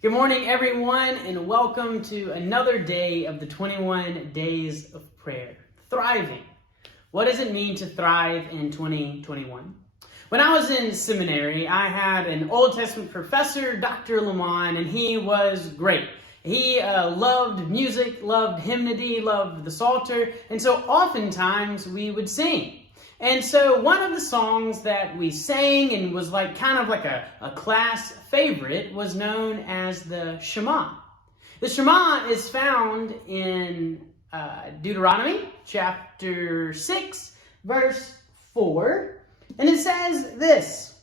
Good morning, everyone, and welcome to another day of the 21 Days of Prayer. Thriving. What does it mean to thrive in 2021? When I was in seminary, I had an Old Testament professor, Dr. Lamont, and he was great. He loved music, loved hymnody, loved the Psalter, and so oftentimes we would sing. And so one of the songs that we sang and was kind of like a class favorite was known as the Shema. The Shema is found in Deuteronomy chapter 6, verse 4. And it says this: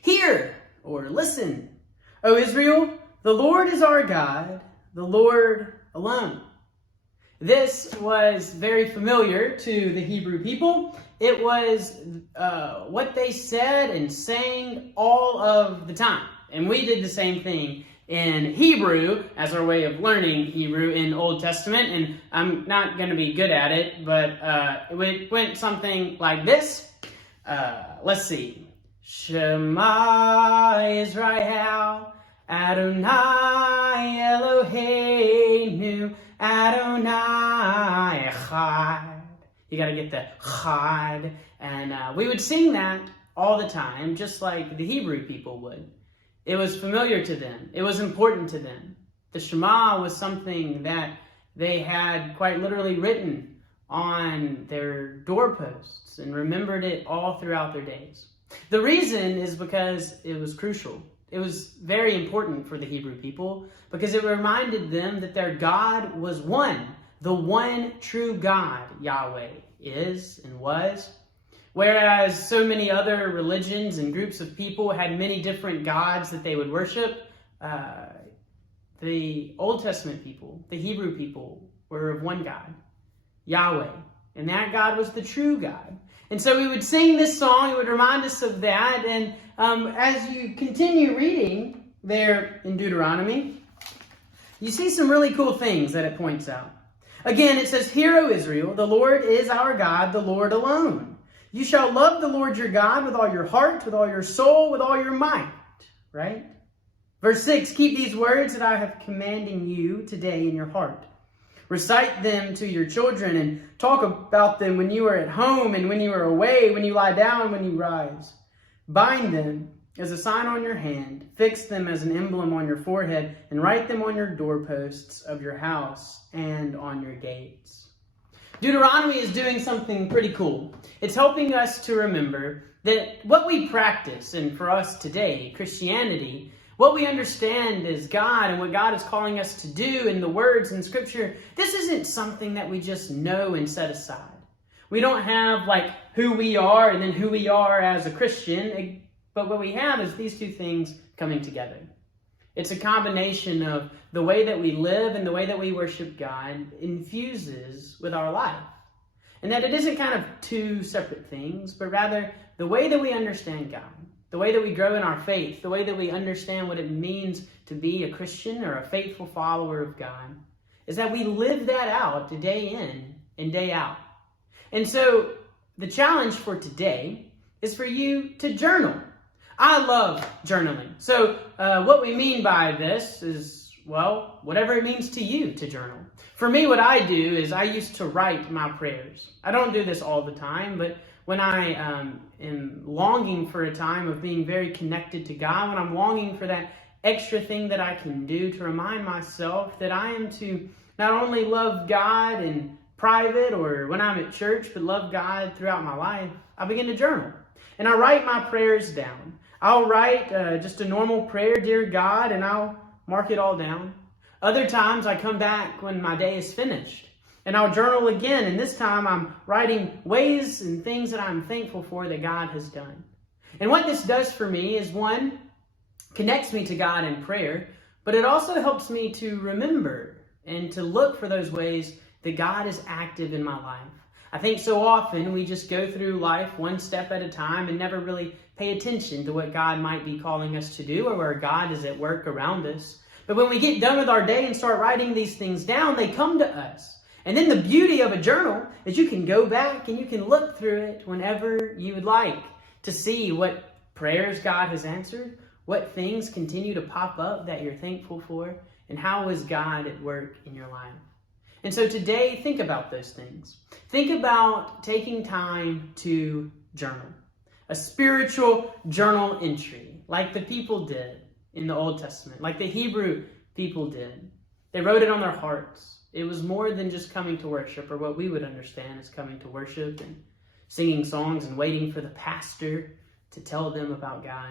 "Hear," or listen, "O Israel, the Lord is our God, the Lord alone." This was very familiar to the Hebrew people. It was what they said and sang all of the time. And we did the same thing in Hebrew as our way of learning Hebrew in Old Testament. And I'm not going to be good at it, but it went something like this. Let's see. Shema Israel, Adonai Eloheinu, Adonai Echad. You got to get the Chad. And we would sing that all the time, just like the Hebrew people would. It was familiar to them. It was important to them. The Shema was something that they had quite literally written on their doorposts and remembered it all throughout their days. The reason is because it was crucial. It was very important for the Hebrew people because it reminded them that their God was one. The one true God, Yahweh, is and was. Whereas so many other religions and groups of people had many different gods that they would worship, the Old Testament people, the Hebrew people, were of one God, Yahweh. And that God was the true God. And so we would sing this song. It would remind us of that. And as you continue reading there in Deuteronomy, you see some really cool things that it points out. Again, it says, "Hear, O Israel, the Lord is our God, the Lord alone. You shall love the Lord your God with all your heart, with all your soul, with all your might." Right? Verse 6, "Keep these words that I have commanding you today in your heart. Recite them to your children and talk about them when you are at home and when you are away, when you lie down, when you rise. Bind them as a sign on your hand, fix them as an emblem on your forehead, and write them on your doorposts of your house and on your gates." Deuteronomy is doing something pretty cool. It's helping us to remember that what we practice, and for us today, Christianity, what we understand as God and what God is calling us to do in the words in Scripture, this isn't something that we just know and set aside. We don't have who we are and then who we are as a Christian, but what we have is these two things coming together. It's a combination of the way that we live and the way that we worship God infuses with our life. And that it isn't kind of two separate things, but rather the way that we understand God, the way that we grow in our faith, the way that we understand what it means to be a Christian or a faithful follower of God, is that we live that out day in and day out. And so the challenge for today is for you to journal. I love journaling. So what we mean by this is, whatever it means to you to journal. For me, what I do is I used to write my prayers. I don't do this all the time, but when I am longing for a time of being very connected to God, when I'm longing for that extra thing that I can do to remind myself that I am to not only love God in private or when I'm at church, but love God throughout my life, I begin to journal. And I write my prayers down. I'll write just a normal prayer, "Dear God," and I'll mark it all down. Other times I come back when my day is finished and I'll journal again. And this time I'm writing ways and things that I'm thankful for that God has done. And what this does for me is, one, connects me to God in prayer, but it also helps me to remember and to look for those ways that God is active in my life. I think so often we just go through life one step at a time and never really pay attention to what God might be calling us to do or where God is at work around us. But when we get done with our day and start writing these things down, they come to us. And then the beauty of a journal is you can go back and you can look through it whenever you would like to see what prayers God has answered, What things continue to pop up that you're thankful for? And how is God at work in your life? And so today, think about those things. Think about taking time to journal. A spiritual journal entry, like the people did in the Old Testament, like the Hebrew people did. They wrote it on their hearts. It was more than just coming to worship, or what we would understand as coming to worship and singing songs and waiting for the pastor to tell them about God.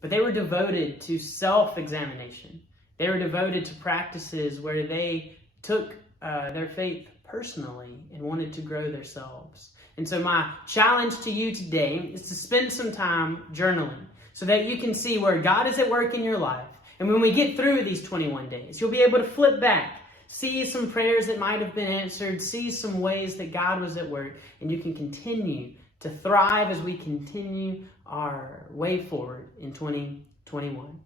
But they were devoted to self-examination. They were devoted to practices where they took their faith personally and wanted to grow themselves. And so my challenge to you today is to spend some time journaling so that you can see where God is at work in your life. And when we get through these 21 days, you'll be able to flip back, see some prayers that might have been answered, see some ways that God was at work, and you can continue to thrive as we continue our way forward in 2021.